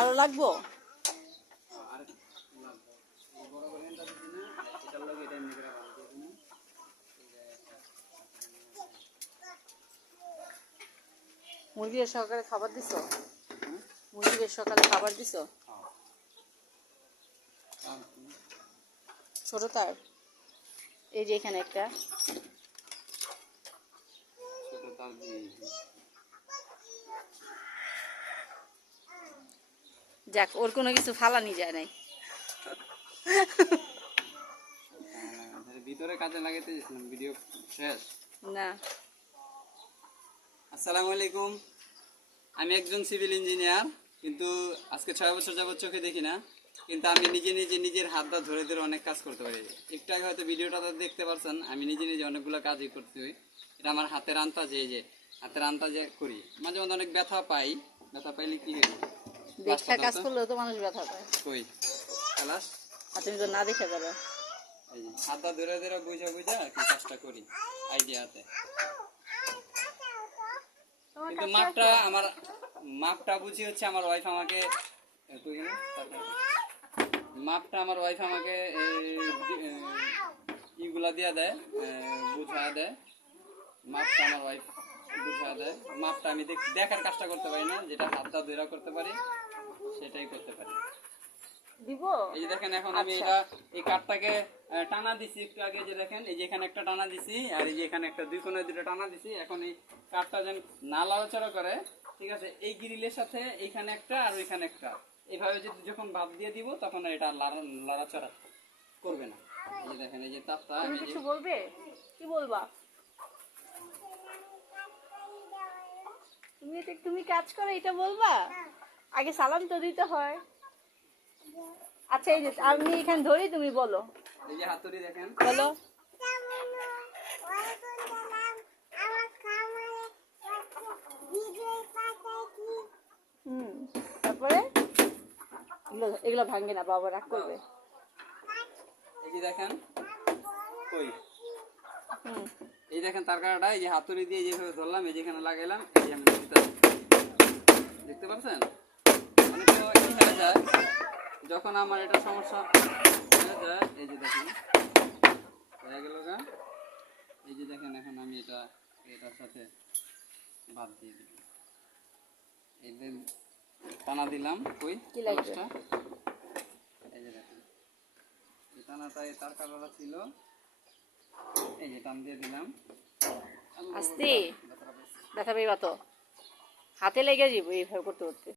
আরো লাগবো? মুরগির সকালে খাবার দিছো? মুরগির সকালে খাবার দিছো? ছোট তার এই যে এখানে একটা যাক, ওর কোনো কিছু ফালানি যায় নাই। ভিতরে কাজে লাগাইতে গেছিলাম, ভিডিও শেষ না। আসসালামু আলাইকুম, আমি একজন সিভিল ইঞ্জিনিয়ার, কিন্তু আজকে 6 বছর যাবত চোখে দেখি না, কিন্তু আমি নিজে নিজে নিজের হাতটা ধরে ধরে অনেক কাজ করতে পারি। একটু আগে হয়তো ভিডিওটা দেখতে পারছেন, আমি নিজে নিজে অনেকগুলো কাজই করতে হই। এটা আমার হাতের আন্তাজে, এই যে হাতের আন্তাজে করি। মাঝে মধ্যে অনেক ব্যথা পাই, ব্যথা পাইলে কি হবে, দেখা কাজ করলেও তো মানুষ ব্যথা পায়। কই খালাস, আর তুমি তো না দেখে যাবে। এই যে হাতটা ধরে ধরে বুঝা বুঝা কি কাজটা করি আইডিয়াতে। কিন্তু মাপটা বুঝি হচ্ছে আমার ওয়াইফ আমাকে ইগুলা দিয়া দেয়, বুঝা দেয়। মাপটা আমার ওয়াইফ বুঝা দেয়। মাপটা আমি দেখার কাজটা করতে পারি না, যেটা হাতটা ধরে করতে পারি সেটাই করতে পারি। এই যে দেখেন, এখন আমি এই কাঠটাকে টানা দিছি একটু আগে, যে দেখেন এই যে এখানে একটা টানা দিছি, আর এই যে এখানে একটা দুই কোণে দুটো টানা দিছি। এখন এই কাঠটা যেন না লড়াচড়া করে, ঠিক আছে, এই গ্রিলের সাথে এইখানে একটা আর ওইখানে একটা, এইভাবে যদি যখন ভাব দিয়ে দিব তখন এটা লড়াচড়া করবে না। এই যে দেখেন, এই যে তাপটা, তুমি কিছু বলবে? কি বলবা? তুমি কাজ করো এটা বলবা? আগে সালাম তো দিতে হয়। আচ্ছা, এই যে আমি এখানে ধরি, তুমি বলো। এই যে হাতুড়ি দেখেন, বলো। তারপরে এগুলো ভাঙবে না, বাবা রাগ করবে। এই যে দেখেন, কই এই দেখেন তার কাটাটা, এই যে হাতুড়ি দিয়ে যেভাবে ধরলাম, এই যেখানে লাগাইলাম, এই যে আমি দেখতে পাচ্ছেন। অনেক সময় কি হয়ে যায়, যখন আমার এটা সমস্যা হয়ে যায়, এই যে দেখেন হয়ে গেল গা। এই যে দেখেন, এখন আমি এটার সাথে বাদ দিয়ে দিলাম, এই যে টানা দিলাম, কই কি লাগবে? এই যে দেখেন, এই টানাটা তার কাটাটা ছিল, এই যে টান দিয়ে দিলাম। আস্তে ব্যথা পাইবা তো, হাতে লেগে যাবো এইভাবে করতে করতে।